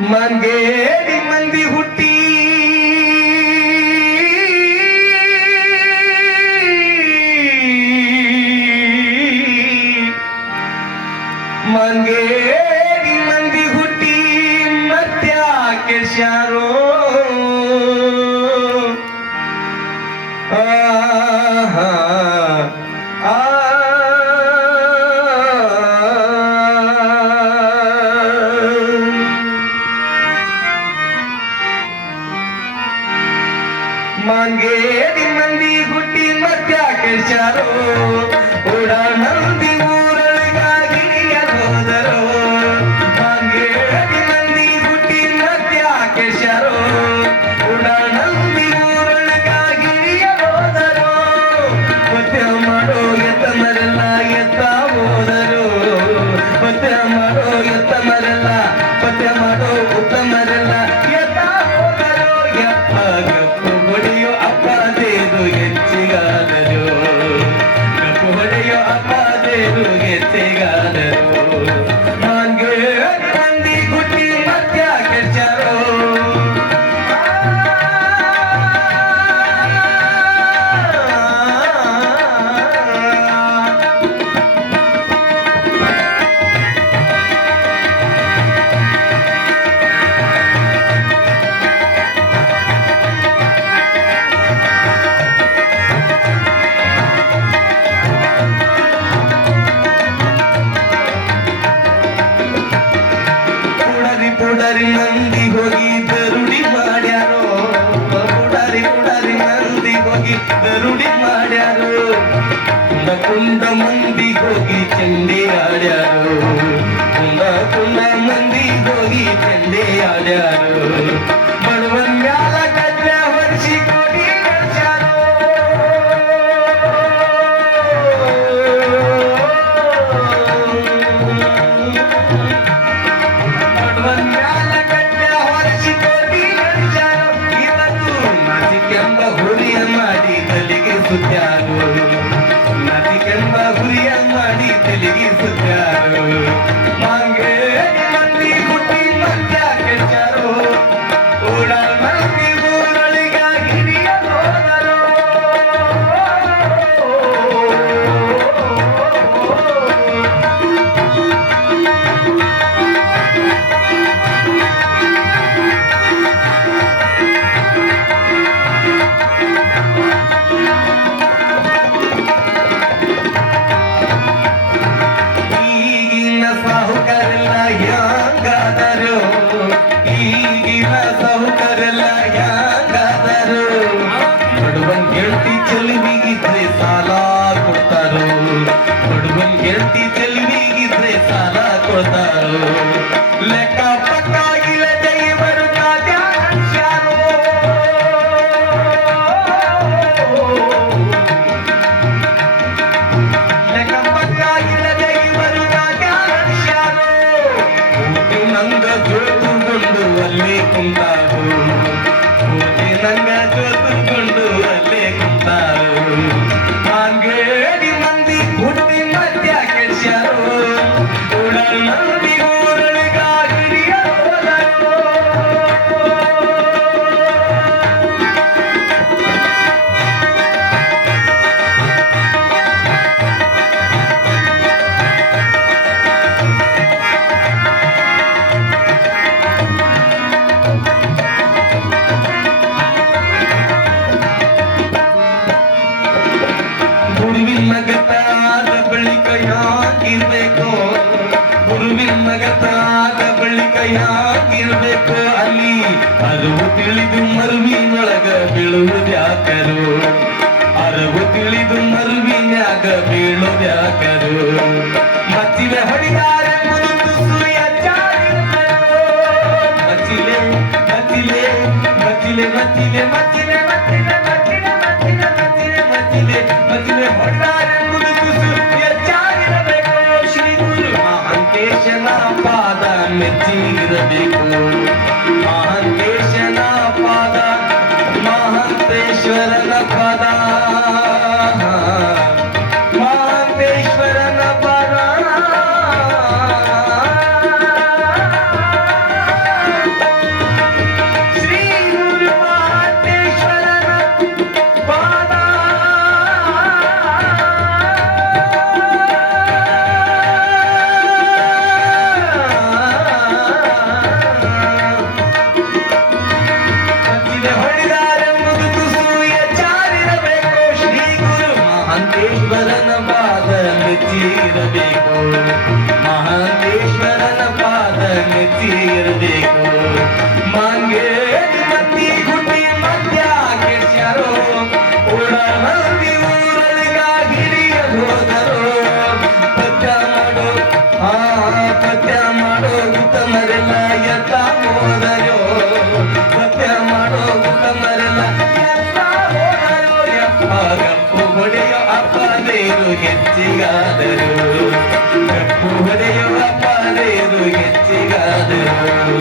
ಮಂಗೇಡಿ ಮಂದಿ ಹುಟ್ಟಿ. ಮಂಗೇಡಿ ಮಂದಿ ಹುಟ್ಟಿ. ಮತ್ಯಾಕೆ ಶಾರೋ ಮಂದಿ ಹುಟ್ಟಿ ಮತ್ಯಾಕೆ ಶಾರೋ ಓಡಾ ನಂದಿ ಮಂದಿ ಹೋಗಿ ದರುಡಿ ಮಾಡ್ಯಾರೋ ಬುಡಾರಿ ಬುಡಾರಿ ಮಂದಿ ಹೋಗಿ ದರುಡಿ ಮಾಡ್ಯಾರೋ ಕುಂದ ಮಂದಿ ಹೋಗಿ, ಚಂಡಿ ಆಡ್ಯಾರೋ. Yeah. ಮಗತಾದ ಬಳಿಕ ಯಾಕಿರ್ಬೇಕು ಗುರುವಿನ ಮಗತಾದ ಬಳಿಕ ಯಾಕಿರ್ಬೇಕು ಅಲ್ಲಿ ಅದು ತಿಳಿದು ಮರುವಿನೊಳಗ ಬೀಳುವುದು ಯಾಕರು بعد متي ربكم అమ్మలేరు ఎచ్చిగాదరు గట్టు హృదయం అమ్మలేరు ఎచ్చిగాదరు